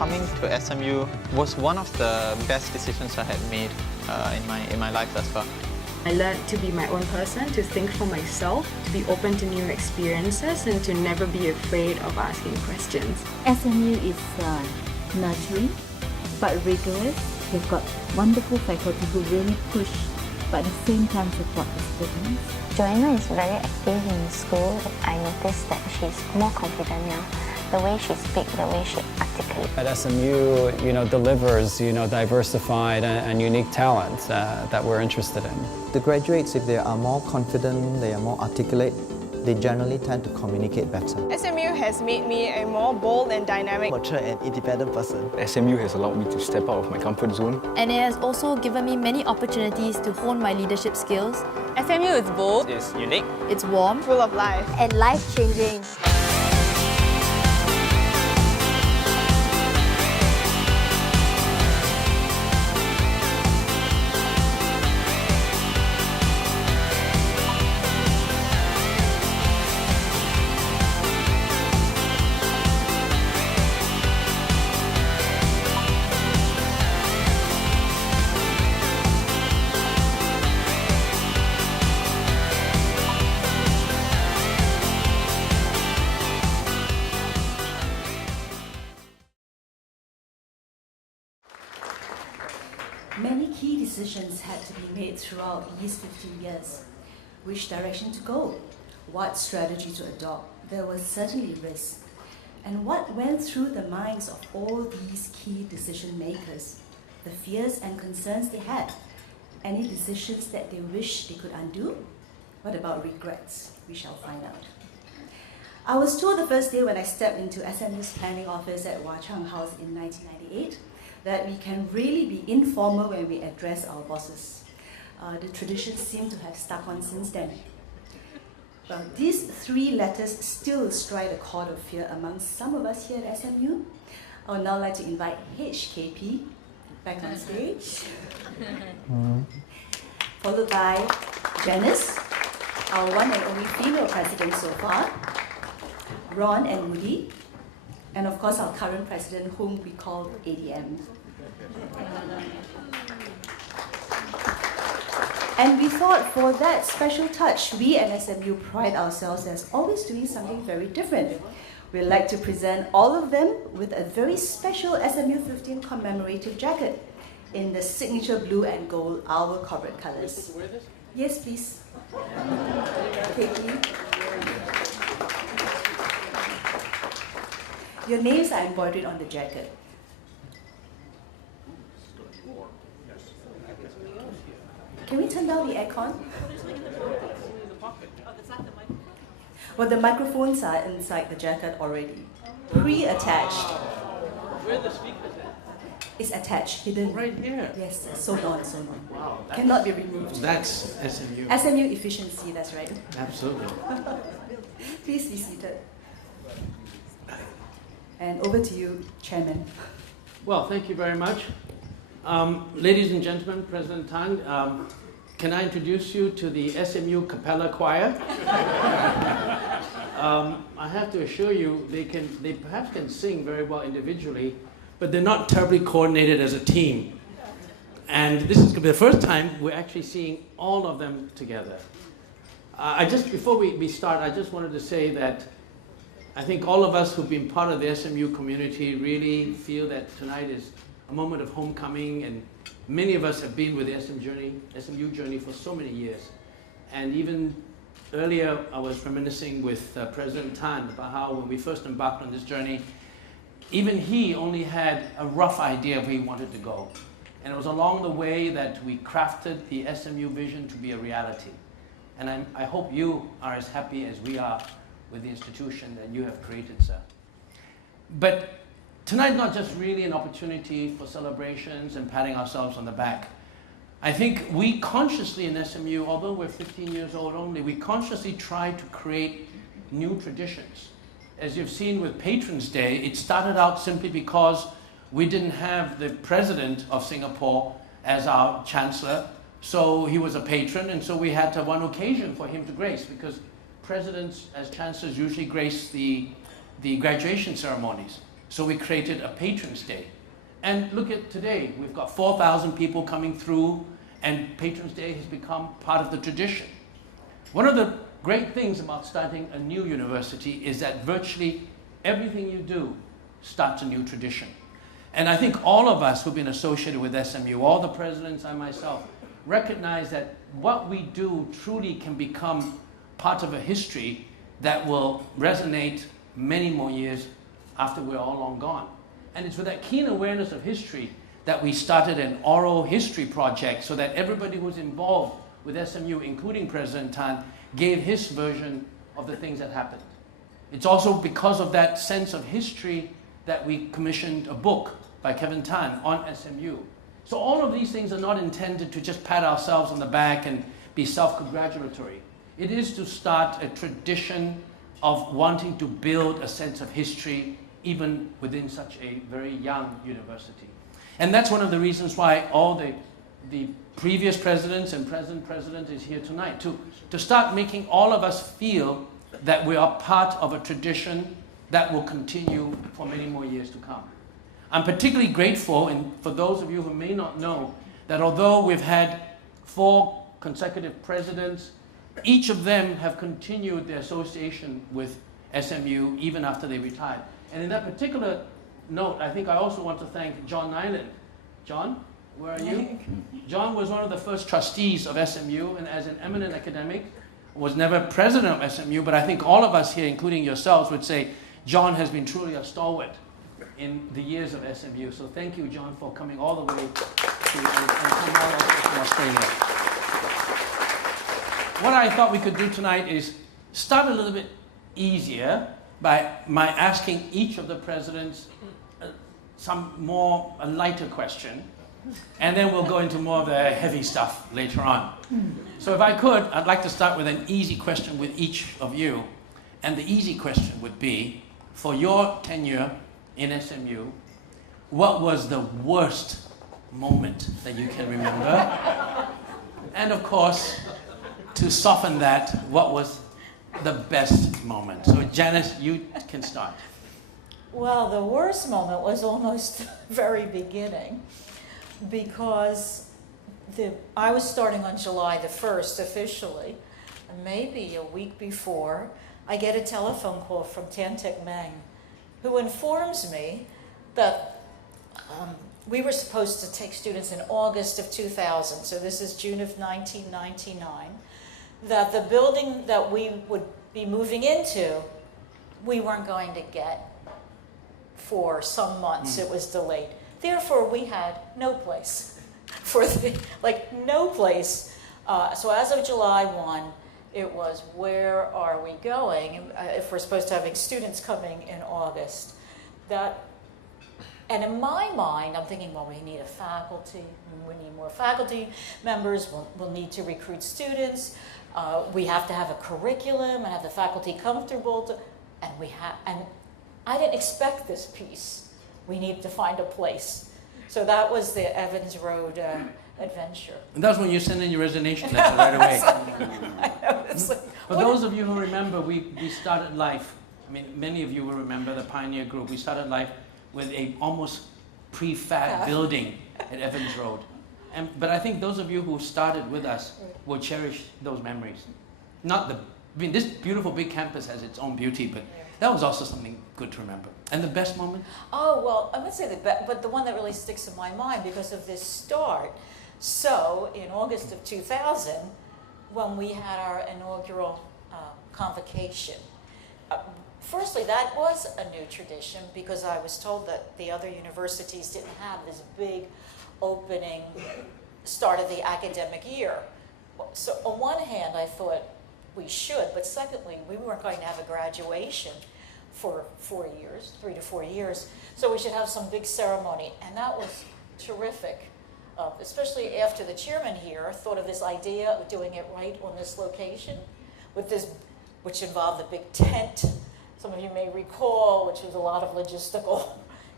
coming to SMU was one of the best decisions I had made in my life thus far. I learned to be my own person, to think for myself, to be open to new experiences, and to never be afraid of asking questions. SMU is nurturing but rigorous. They've got wonderful faculty who really push but at the same time support the students. Joanna is very active in school. I noticed that she's more confident now. The way she speaks, the way she articulates. At SMU, delivers, diversified and unique talent that we're interested in. The graduates, if they are more confident, they are more articulate, they generally tend to communicate better. SMU has made me a more bold and dynamic, mature and independent person. SMU has allowed me to step out of my comfort zone. And it has also given me many opportunities to hone my leadership skills. SMU is bold, It's unique, It's warm, full of life, And life-changing. Many key decisions had to be made throughout these 15 years. Which direction to go? What strategy to adopt? There was certainly risk. And what went through the minds of all these key decision makers? The fears and concerns they had? Any decisions that they wish they could undo? What about regrets? We shall find out. I was told the first day when I stepped into SMU's planning office at Wah Chang House in 1998 that we can really be informal when we address our bosses. The tradition seems to have stuck on since then. Well, these three letters still strike a chord of fear among some of us here at SMU. I would now like to invite HKP back on stage, followed by Janice, our one and only female president so far, Ron and Moody, and of course our current president, whom we call ADM. And we thought for that special touch, we at SMU pride ourselves as always doing something very different. We'd like to present all of them with a very special SMU 15 commemorative jacket in the signature blue and gold, our corporate colors. Yes, please. Katie. Your names are embroidered on the jacket. Can we turn down the aircon? Well, the microphones are inside the jacket already, pre-attached. Where are the speakers at? It's attached, hidden. Right here? Yes, sewn on, sewn on. Wow. Cannot be removed. That's SMU. SMU efficiency, that's right. Absolutely. Please be seated. And over to you, Chairman. Well, thank you very much. Ladies and gentlemen, President Tang, can I introduce you to the SMU Capella Choir? I have to assure you, they perhaps can sing very well individually, but they're not terribly coordinated as a team. And this is going to be the first time we're actually seeing all of them together. Before we start, I just wanted to say that I think all of us who've been part of the SMU community really feel that tonight is a moment of homecoming, and many of us have been with the SMU journey for so many years. And even earlier, I was reminiscing with President Tan about how when we first embarked on this journey, even he only had a rough idea of where he wanted to go. And it was along the way that we crafted the SMU vision to be a reality. And I hope you are as happy as we are with the institution that you have created, sir. But tonight's not just really an opportunity for celebrations and patting ourselves on the back. I think we consciously in SMU, although we're 15 years old only, we consciously try to create new traditions. As you've seen with Patron's Day, it started out simply because we didn't have the president of Singapore as our chancellor, so he was a patron, and so we had to have one occasion for him to grace, because presidents as chancellors usually grace the graduation ceremonies. So we created a Patrons Day. And look at today, we've got 4,000 people coming through, and Patrons Day has become part of the tradition. One of the great things about starting a new university is that virtually everything you do starts a new tradition. And I think all of us who've been associated with SMU, all the presidents, I myself, recognize that what we do truly can become part of a history that will resonate many more years after we're all long gone. And it's with that keen awareness of history that we started an oral history project so that everybody who's involved with SMU, including President Tan, gave his version of the things that happened. It's also because of that sense of history that we commissioned a book by Kevin Tan on SMU. So all of these things are not intended to just pat ourselves on the back and be self-congratulatory. It is to start a tradition of wanting to build a sense of history even within such a very young university. And that's one of the reasons why all the previous presidents and present president is here tonight, to start making all of us feel that we are part of a tradition that will continue for many more years to come. I'm particularly grateful, and for those of you who may not know, that although we've had 4 consecutive presidents, each of them have continued their association with SMU even after they retired. And in that particular note, I think I also want to thank John Nyland. John, where are you? John was one of the first trustees of SMU, and as an eminent academic, was never president of SMU, but I think all of us here, including yourselves, would say John has been truly a stalwart in the years of SMU. So thank you, John, for coming all the way from Australia. What I thought we could do tonight is start a little bit easier by asking each of the presidents a lighter question, and then we'll go into more of the heavy stuff later on. So if I could, I'd like to start with an easy question with each of you. And the easy question would be, for your tenure in SMU, what was the worst moment that you can remember? And of course, to soften that, what was the best moment? So Janice, you can start. Well, the worst moment was almost the very beginning, because I was starting on July the 1st officially, and maybe a week before, I get a telephone call from Tan Tek Meng, who informs me that we were supposed to take students in August of 2000, so this is June of 1999, that the building that we would be moving into, we weren't going to get for some months. It was delayed. Therefore, we had no place no place. So as of July 1, it was, where are we going if we're supposed to have students coming in August? And in my mind, I'm thinking, well, we need a faculty, we need more faculty members, we'll need to recruit students, we have to have a curriculum and have the faculty comfortable, and I didn't expect this piece. We need to find a place. So that was the Evans Road adventure. And that's when you send in your resignation letter right away. I know, it's like, for those of you who remember, we started life, I mean, many of you will remember the Pioneer Group. We started life with a almost prefab building at Evans Road. But I think those of you who started with us will cherish those memories. This beautiful big campus has its own beauty, but that was also something good to remember. And the best moment? Oh, well, I would say the best, but the one that really sticks in my mind because of this start. So, in August of 2000, when we had our inaugural convocation, firstly, that was a new tradition because I was told that the other universities didn't have this big opening start of the academic year. So on one hand, I thought we should, but secondly, we weren't going to have a graduation for 4 years, 3 to 4 years, so we should have some big ceremony, and that was terrific. Especially after the chairman here thought of this idea of doing it right on this location, with this, which involved the big tent. Some of you may recall, which was a lot of logistical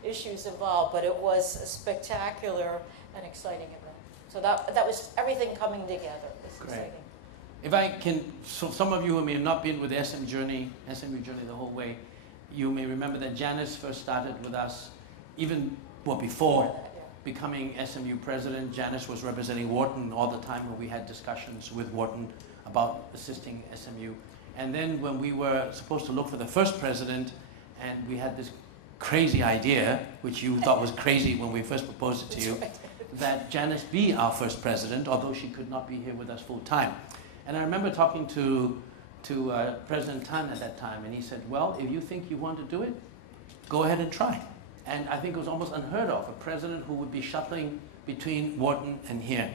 issues involved, but it was a spectacular and exciting event. So that was everything coming together. It was exciting. If I can, so some of you who may have not been with the SMU journey the whole way, you may remember that Janice first started with us even before becoming SMU president. Janice was representing Wharton all the time when we had discussions with Wharton about assisting SMU. And then when we were supposed to look for the first president, and we had this crazy idea, which you thought was crazy when we first proposed it to you, that Janice be our first president, although she could not be here with us full time. And I remember talking to President Tan at that time, and he said, well, if you think you want to do it, go ahead and try. And I think it was almost unheard of, a president who would be shuttling between Wharton and here.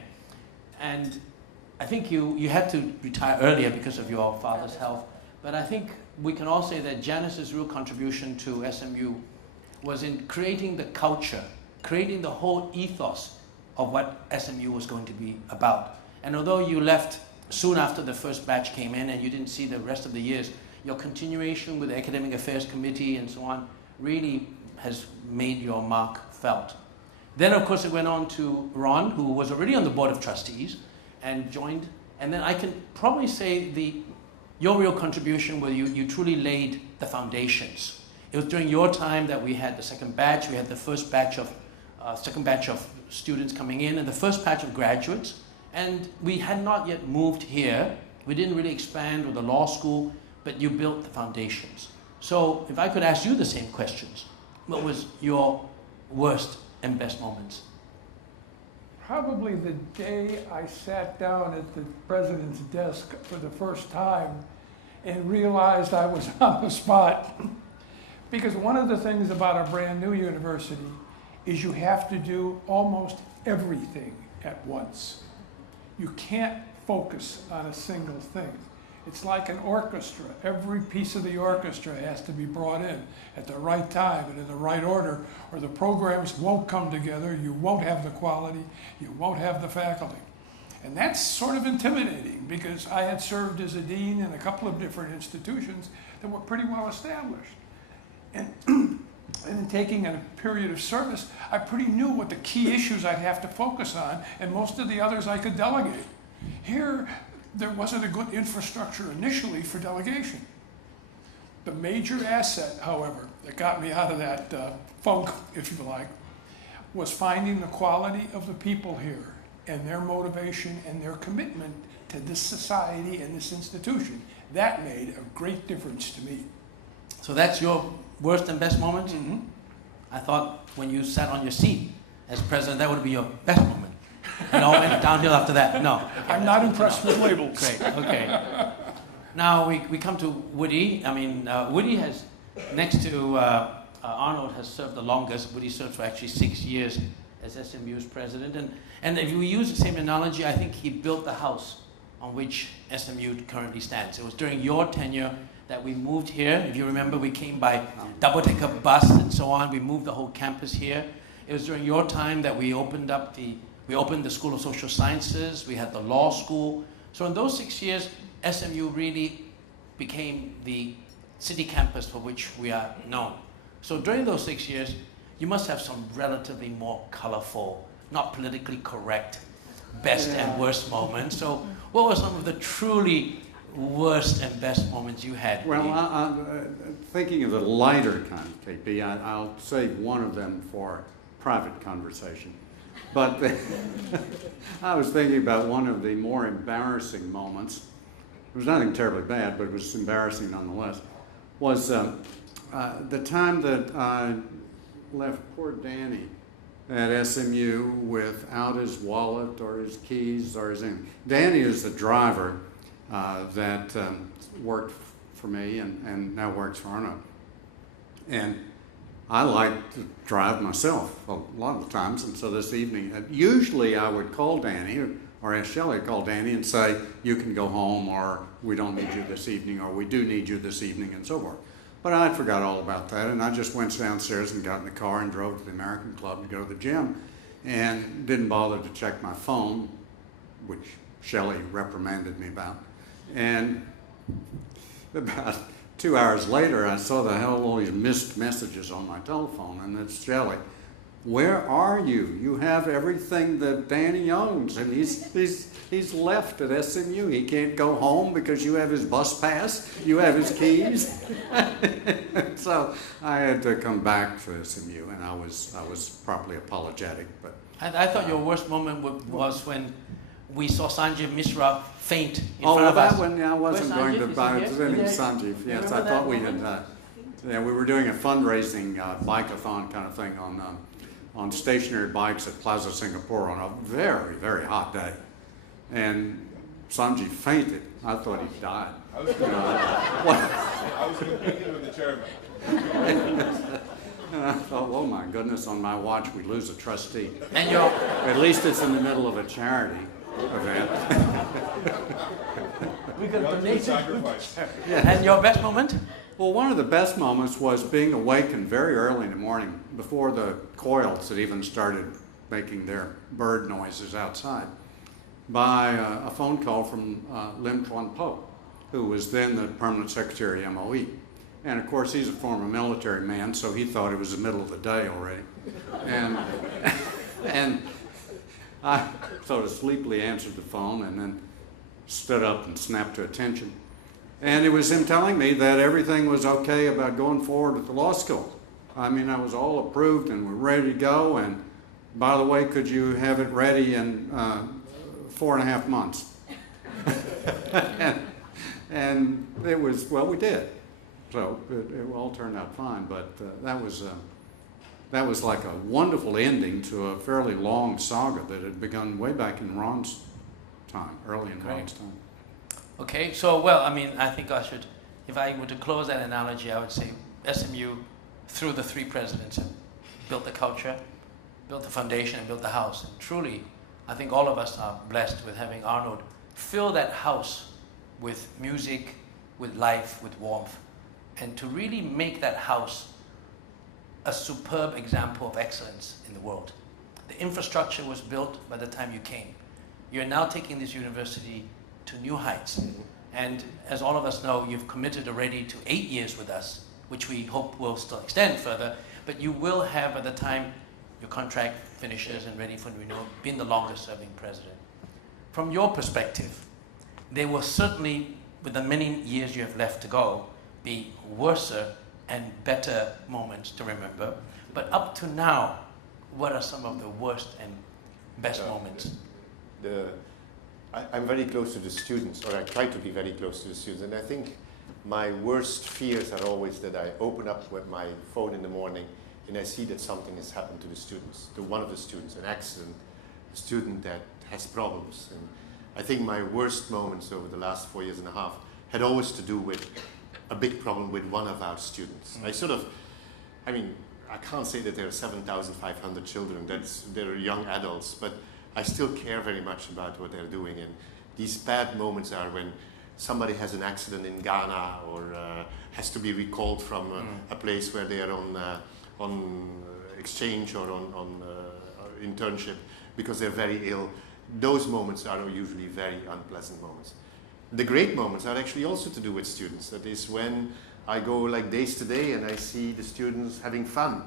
And I think you had to retire earlier because of your father's health, but I think we can all say that Janice's real contribution to SMU was in creating the culture, creating the whole ethos of what SMU was going to be about. And although you left soon after the first batch came in and you didn't see the rest of the years, your continuation with the Academic Affairs Committee and so on really has made your mark felt. Then of course it went on to Ron, who was already on the Board of Trustees and joined. And then I can probably say your real contribution where you truly laid the foundations. It was during your time that we had the second batch, we had the first batch of, second batch of students coming in and the first batch of graduates. And we had not yet moved here. We didn't really expand with the law school, but you built the foundations. So if I could ask you the same questions, what was your worst and best moments? Probably the day I sat down at the president's desk for the first time and realized I was on the spot. Because one of the things about a brand new university is you have to do almost everything at once. You can't focus on a single thing. It's like an orchestra. Every piece of the orchestra has to be brought in at the right time and in the right order, or the programs won't come together, you won't have the quality, you won't have the faculty. And that's sort of intimidating because I had served as a dean in a couple of different institutions that were pretty well established. And in taking a period of service, I pretty knew what the key issues I'd have to focus on, and most of the others I could delegate. Here, there wasn't a good infrastructure initially for delegation. The major asset, however, that got me out of that funk, if you like, was finding the quality of the people here and their motivation and their commitment to this society and this institution. That made a great difference to me. So that's your worst and best moment? Mm-hmm. I thought when you sat on your seat as president, that would be your best moment. It all went downhill after that. No. Okay, I'm not impressed with labels. Great, okay. Now we come to Woody. I mean, Woody has, next to Arnold, has served the longest. Woody served for actually 6 years as SMU's president. And if we use the same analogy, I think he built the house on which SMU currently stands. It was during your tenure that we moved here. If you remember, we came by double-decker bus and so on. We moved the whole campus here. It was during your time that we opened the School of Social Sciences, we had the law school. So in those 6 years, SMU really became the city campus for which we are known. So during those 6 years, you must have some relatively more colorful, not politically correct, best and worst moments. So what were some of the truly worst and best moments you had? Well, I'm thinking of the lighter kind of KP. I'll save one of them for private conversation. But I was thinking about one of the more embarrassing moments. It was nothing terribly bad, but it was embarrassing nonetheless. Was the time that I left poor Danny at SMU without his wallet or his keys or his anything. Danny is the driver that worked for me and now works for Arnoud. And I like to drive myself a lot of the times, and so this evening, usually I would call Danny, or ask Shelley to call Danny and say, you can go home, or we don't need you this evening, or we do need you this evening, and so forth. But I forgot all about that, and I just went downstairs and got in the car and drove to the American Club to go to the gym, and didn't bother to check my phone, which Shelley reprimanded me about. And about 2 hours later, I saw all these missed messages on my telephone, and it's Shelley. where are you? You have everything that Danny owns, and he's left at SMU. He can't go home because you have his bus pass, you have his keys. So I had to come back to SMU, and I was properly apologetic. But I thought your worst moment was when we saw Sanjeev Mishra faint in front well, of that us. one, I wasn't going to buy Sanjeev. Yes, I thought we had. Yeah, we were doing a fundraising bike-a-thon kind of thing on stationary bikes at Plaza Singapore on a very, very hot day. And Sanjeev fainted. I thought he died. I was in a meeting with the chairman. And I thought, oh my goodness, on my watch we lose a trustee. And at least it's in the middle of a charity event. We could donate sacrifice. Yeah. And your best moment? Well, one of the best moments was being awakened very early in the morning, before the coils had even started making their bird noises outside, by a phone call from Lim Chuan Po, who was then the permanent secretary of MOE. And of course, he's a former military man, so he thought it was the middle of the day already. And I sort of sleepily answered the phone and then stood up and snapped to attention. And it was him telling me that everything was okay about going forward with the law school. I mean, I was all approved and we're ready to go. And by the way, could you have it ready in 4.5 months? and it was, well, we did. So it all turned out fine. But that was like a wonderful ending to a fairly long saga that had begun way back in Ron's time, early in Ron's time. Okay, so, well, I mean, I think I should, if I were to close that analogy, I would say SMU, through the 3 presidents, have built the culture, built the foundation, and built the house. And truly, I think all of us are blessed with having Arnoud fill that house with music, with life, with warmth, and to really make that house a superb example of excellence in the world. The infrastructure was built by the time you came. You're now taking this university to new heights. And as all of us know, you've committed already to 8 years with us, which we hope will still extend further, but you will have, by the time your contract finishes and ready for renewal, been the longest serving president. From your perspective, there will certainly, with the many years you have left to go, be worse and better moments to remember. But up to now, what are some of the worst and best moments? I'm very close to the students, or I try to be very close to the students, and I think my worst fears are always that I open up with my phone in the morning and I see that something has happened to the students, to one of the students, an accident, a student that has problems. And I think my worst moments over the last 4.5 years had always to do with a big problem with one of our students. I mean, I can't say that there are 7,500 children, they're young adults, but I still care very much about what they're doing. And these bad moments are when somebody has an accident in Ghana or has to be recalled from a place where they are on exchange or on internship because they're very ill. Those moments are usually very unpleasant moments. The great moments are actually also to do with students. That is when I go like Days Today and I see the students having fun,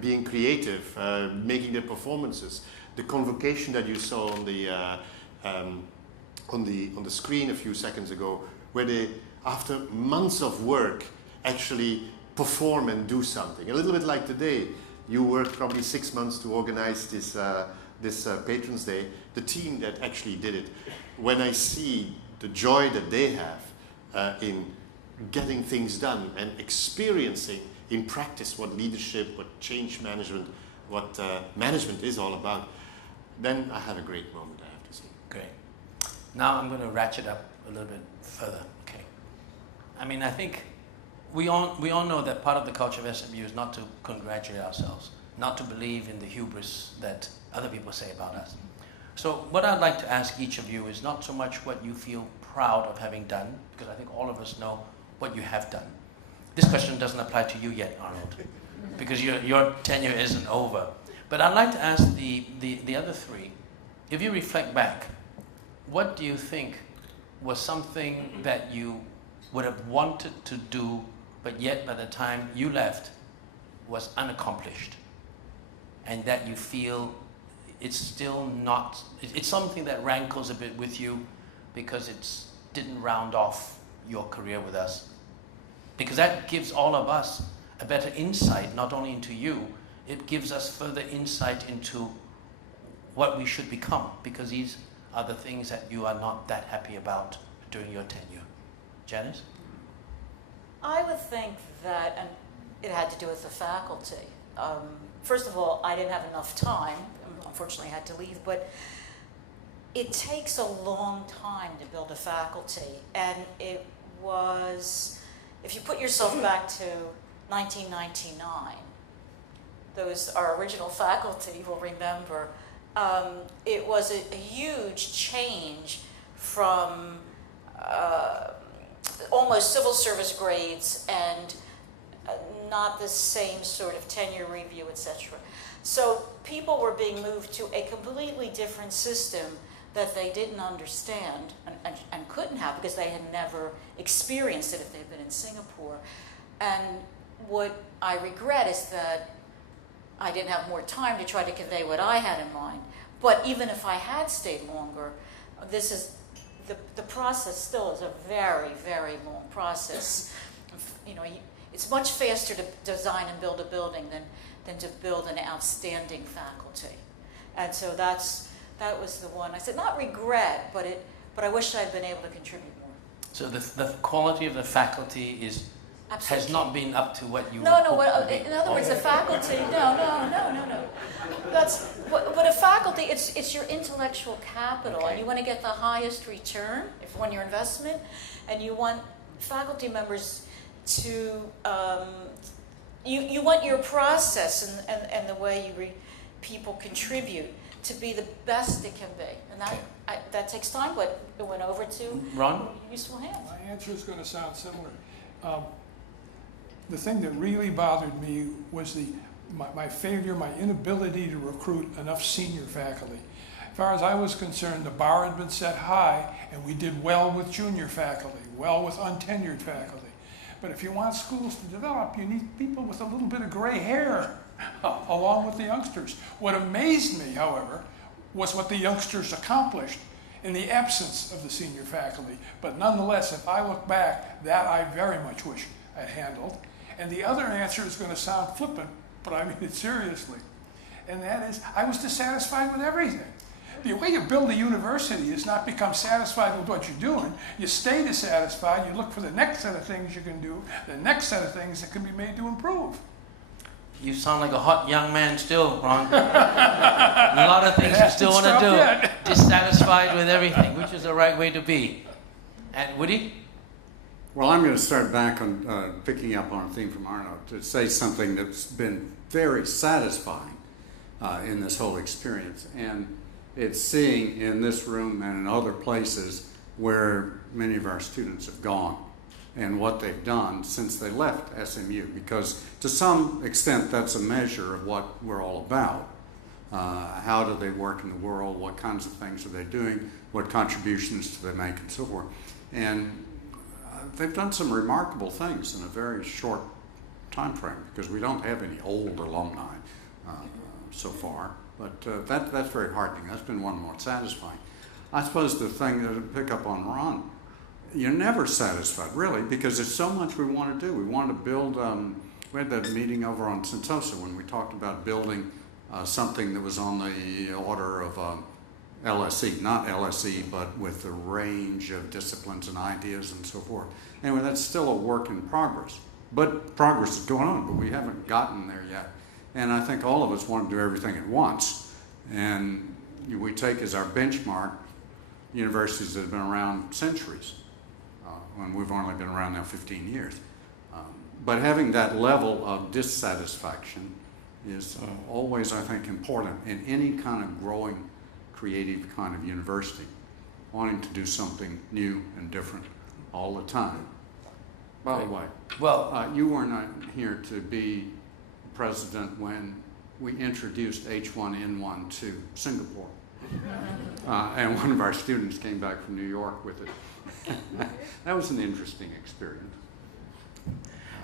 being creative, making their performances. The convocation that you saw on the screen a few seconds ago, where they, after months of work, actually perform and do something. A little bit like today, you worked probably 6 months to organize this Patrons Day. The team that actually did it, when I see the joy that they have in getting things done and experiencing in practice what leadership, what change management, what management is all about, then I have a great moment, I have to say. Great. Now I'm going to ratchet up a little bit further. Okay. I mean, I think we all know that part of the culture of SMU is not to congratulate ourselves, not to believe in the hubris that other people say about us. So what I'd like to ask each of you is not so much what you feel proud of having done, because I think all of us know what you have done. This question doesn't apply to you yet, Arnold, because your tenure isn't over. But I'd like to ask the other 3, if you reflect back, what do you think was something that you would have wanted to do, but yet by the time you left was unaccomplished? and that you feel it's still not, it's something that rankles a bit with you because it didn't round off your career with us? Because that gives all of us a better insight, not only into you, it gives us further insight into what we should become, because these are the things that you are not that happy about during your tenure. Janice? I would think that, and it had to do with the faculty. First of all, I didn't have enough time. Unfortunately, I had to leave, but it takes a long time to build a faculty. And it was, if you put yourself back to 1999, those, our original faculty will remember, it was a huge change from almost civil service grades and not the same sort of tenure review, etc. So people were being moved to a completely different system that they didn't understand and couldn't have because they had never experienced it if they'd been in Singapore. And what I regret is that I didn't have more time to try to convey what I had in mind. But even if I had stayed longer, this is the process still is a very, very long process. You know, it's much faster to design and build a building than to build an outstanding faculty. And so that was the one. I said, not regret, but I wish I'd been able to contribute more. So the quality of the faculty is Absolutely. has not been up to what you No. In other words, the faculty. No. But a faculty, it's your intellectual capital, and you want to get the highest return on your investment, and you want faculty members to. You want your process and the way people contribute to be the best it can be, and that takes time. But it went over to Ron? Useful hands. My answer is going to sound similar. The thing that really bothered me was my failure, my inability to recruit enough senior faculty. As far as I was concerned, the bar had been set high, and we did well with junior faculty, well with untenured faculty. But if you want schools to develop, you need people with a little bit of gray hair along with the youngsters. What amazed me, however, was what the youngsters accomplished in the absence of the senior faculty. But nonetheless, if I look back, that I very much wish I'd handled. And the other answer is going to sound flippant, but I mean it seriously. And that is, I was dissatisfied with everything. The way you build a university is not become satisfied with what you're doing. You stay dissatisfied, you look for the next set of things you can do, the next set of things that can be made to improve. You sound like a hot young man still, Ron. A lot of things you still want to do. Yet. Dissatisfied with everything, which is the right way to be. And Woody? Well, I'm going to start back on picking up on a theme from Arnoud to say something that's been very satisfying in this whole experience. And it's seeing in this room and in other places where many of our students have gone and what they've done since they left SMU, because to some extent that's a measure of what we're all about. How do they work in the world? What kinds of things are they doing? What contributions do they make, and so forth? And they've done some remarkable things in a very short time frame, because we don't have any old alumni so far. But that's very heartening. That's been one more satisfying. I suppose the thing to pick up on Ron, you're never satisfied, really, because there's so much we want to do. We want to build, we had that meeting over on Sentosa when we talked about building something that was on the order of LSE, not LSE, but with the range of disciplines and ideas and so forth. Anyway, that's still a work in progress. But progress is going on, but we haven't gotten there yet. And I think all of us want to do everything at once. And we take as our benchmark universities that have been around centuries, when we've only been around now 15 years. But having that level of dissatisfaction is always, I think, important in any kind of growing, creative kind of university, wanting to do something new and different all the time. By the way, well, you were not here to be president when we introduced H1N1 to Singapore. And one of our students came back from New York with it. That was an interesting experience.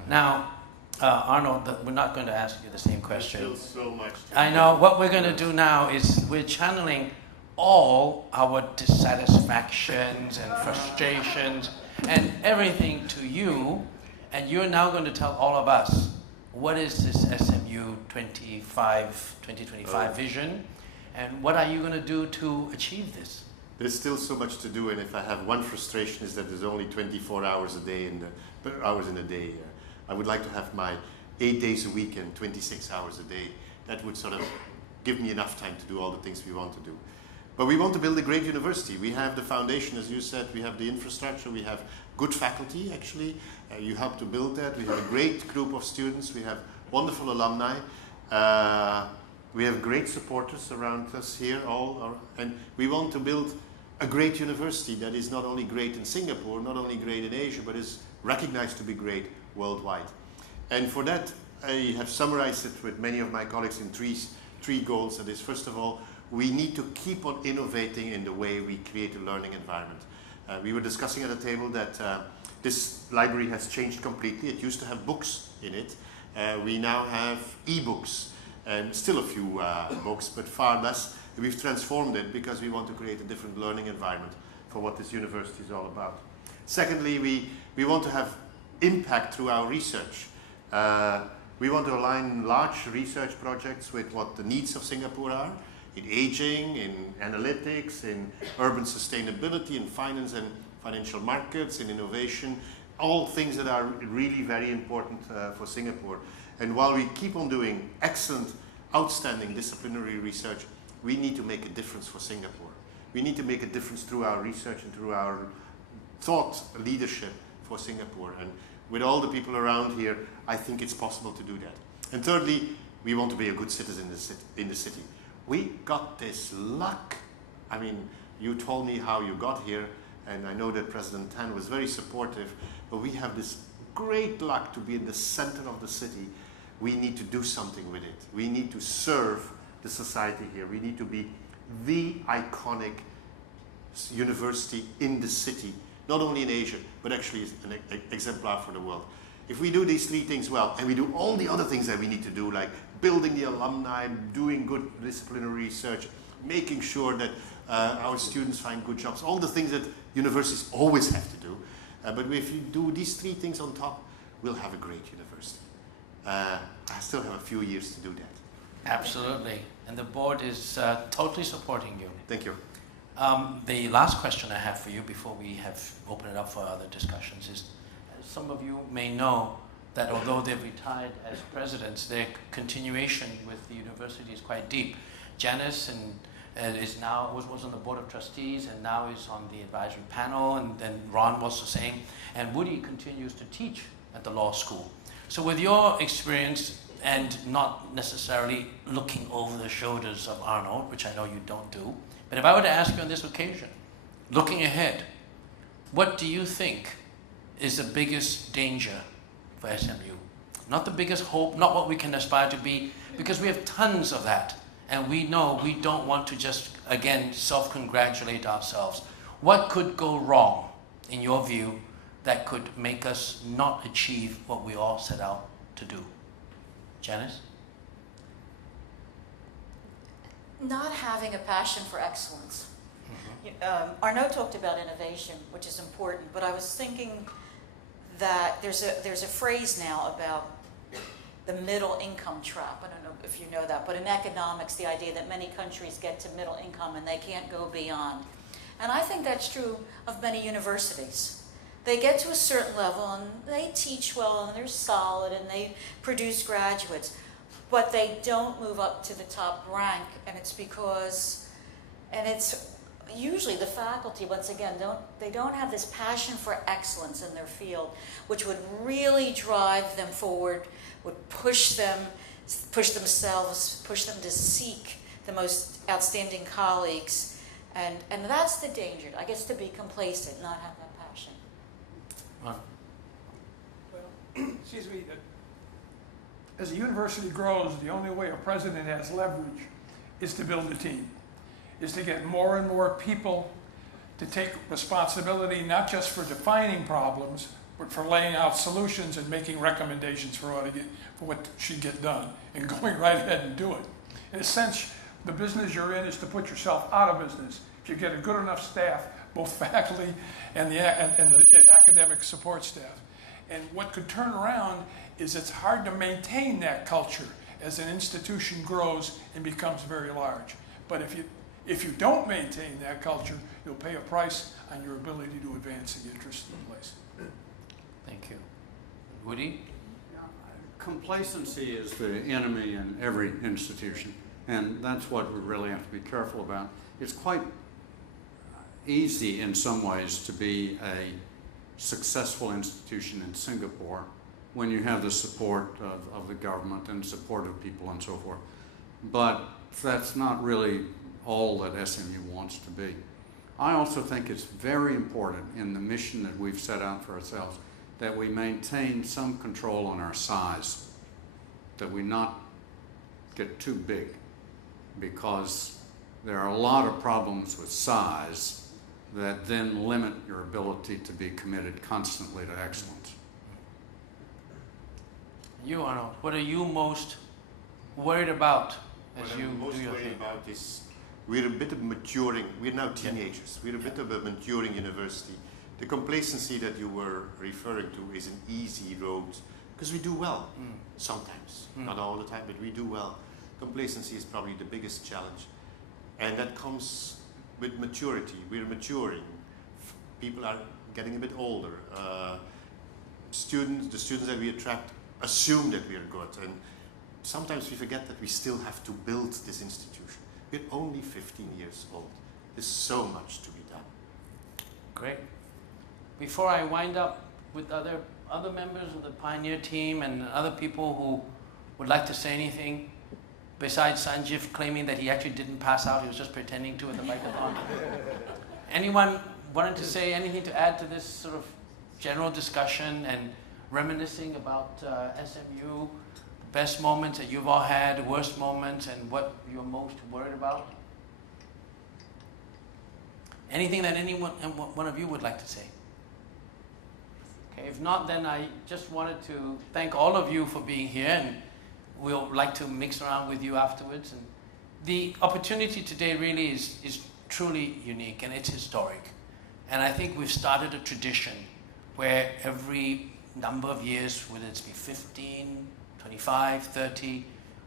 Now, Arnold, we're not going to ask you the same question. There's still so much to I know. What we're going to do now is we're channeling all our dissatisfactions and frustrations and everything to you, and you're now going to tell all of us what is this SMU 2025 vision, and what are you going to do to achieve this? There's still so much to do, and if I have one frustration is that there's only 24 hours a day in a day. I would like to have my 8 days a week and 26 hours a day. That would sort of give me enough time to do all the things we want to do. But we want to build a great university. We have the foundation, as you said, we have the infrastructure, we have good faculty, actually. You helped to build that. We have a great group of students. We have wonderful alumni. We have great supporters around us here, and we want to build a great university that is not only great in Singapore, not only great in Asia, but is recognized to be great worldwide. And for that, I have summarized it with many of my colleagues in three goals. That is, first of all, we need to keep on innovating in the way we create a learning environment. We were discussing at the table that this library has changed completely. It used to have books in it. We now have e-books, and still a few books, but far less. We've transformed it because we want to create a different learning environment for what this university is all about. Secondly, we want to have impact through our research. We want to align large research projects with what the needs of Singapore are, in aging, in analytics, in urban sustainability, in finance and financial markets, in innovation, all things that are really very important for Singapore. And while we keep on doing excellent, outstanding disciplinary research, we need to make a difference for Singapore. We need to make a difference through our research and through our thought leadership for Singapore. And with all the people around here, I think it's possible to do that. And thirdly, we want to be a good citizen in the city. We got this luck. I mean, you told me how you got here, and I know that President Tan was very supportive, but we have this great luck to be in the center of the city. We need to do something with it. We need to serve the society here. We need to be the iconic university in the city, not only in Asia, but actually an exemplar for the world. If we do these three things well, and we do all the other things that we need to do, like building the alumni, doing good disciplinary research, making sure that our students find good jobs, all the things that universities always have to do. But if you do these three things on top, we'll have a great university. I still have a few years to do that. Absolutely. And the board is totally supporting you. Thank you. The last question I have for you before we have opened it up for other discussions is, some of you may know that although they've retired as presidents, their continuation with the university is quite deep. Janice was on the board of trustees and now is on the advisory panel, and then Ron was the same, and Woody continues to teach at the law school. So with your experience and not necessarily looking over the shoulders of Arnold, which I know you don't do, but if I were to ask you on this occasion, looking ahead, what do you think is the biggest danger for SMU? Not the biggest hope, not what we can aspire to be, because we have tons of that. And we know we don't want to just, again, self-congratulate ourselves. What could go wrong, in your view, that could make us not achieve what we all set out to do? Janice? Not having a passion for excellence. Arnaud talked about innovation, which is important, but I was thinking that there's a phrase now about the middle income trap. I don't know if you know that, but in economics, the idea that many countries get to middle income and they can't go beyond. And I think that's true of many universities. They get to a certain level and they teach well and they're solid and they produce graduates, but they don't move up to the top rank, and it's because, and it's usually the faculty, once again, they don't have this passion for excellence in their field, which would really drive them forward, would push themselves, push them to seek the most outstanding colleagues. And that's the danger, I guess, to be complacent, not have that passion. Well, excuse me, as the university grows, the only way a president has leverage is to build a team, is to get more and more people to take responsibility, not just for defining problems, but for laying out solutions and making recommendations for what should get done and going right ahead and do it. In a sense, the business you're in is to put yourself out of business. If you get a good enough staff, both faculty and the academic support staff. And what could turn around is it's hard to maintain that culture as an institution grows and becomes very large. But if you don't maintain that culture, you'll pay a price on your ability to advance the interests of the place. Thank you. Woody? Complacency is the enemy in every institution, and that's what we really have to be careful about. It's quite easy in some ways to be a successful institution in Singapore when you have the support of the government and support of people and so forth. But that's not really all that SMU wants to be. I also think it's very important in the mission that we've set out for ourselves that we maintain some control on our size, that we not get too big, because there are a lot of problems with size that then limit your ability to be committed constantly to excellence. You, Arnold, what are you most worried about as what you I'm most do your worried thing? about is we're a bit of maturing. We're now teenagers. We're a bit of a maturing university. The complacency that you were referring to is an easy road because we do well sometimes, not all the time, but we do well. Complacency is probably the biggest challenge, and that comes with maturity. We're maturing. People are getting a bit older. The students that we attract assume that we are good, and sometimes we forget that we still have to build this institution. We're only 15 years old. There's so much to be done. Great. Before I wind up with other members of the Pioneer team and other people who would like to say anything, besides Sanjeev claiming that he actually didn't pass out, he was just pretending to at the microphone. Anyone wanted to say anything to add to this sort of general discussion and reminiscing about SMU, best moments that you've all had, worst moments, and what you're most worried about? Anything that one of you would like to say? Okay, if not, then I just wanted to thank all of you for being here, and we'll like to mix around with you afterwards. And the opportunity today really is truly unique, and it's historic. And I think we've started a tradition where every number of years, whether it's be 15, 25, 30,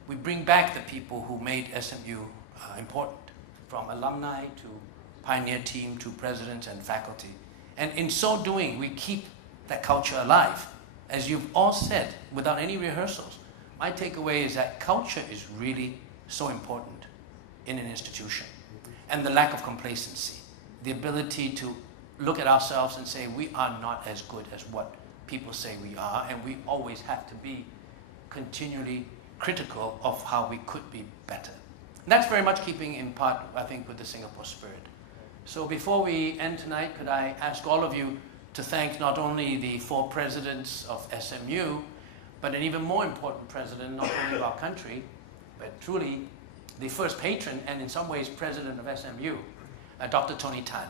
we bring back the people who made SMU important, from alumni to pioneer team to presidents and faculty. And in so doing, we keep that culture alive. As you've all said, without any rehearsals, my takeaway is that culture is really so important in an institution. And the lack of complacency, the ability to look at ourselves and say we are not as good as what people say we are, and we always have to be continually critical of how we could be better. And that's very much keeping in part, I think, with the Singapore spirit. So before we end tonight, could I ask all of you to thank not only the 4 presidents of SMU, but an even more important president, not only of our country, but truly the first patron and in some ways president of SMU, Dr. Tony Tan.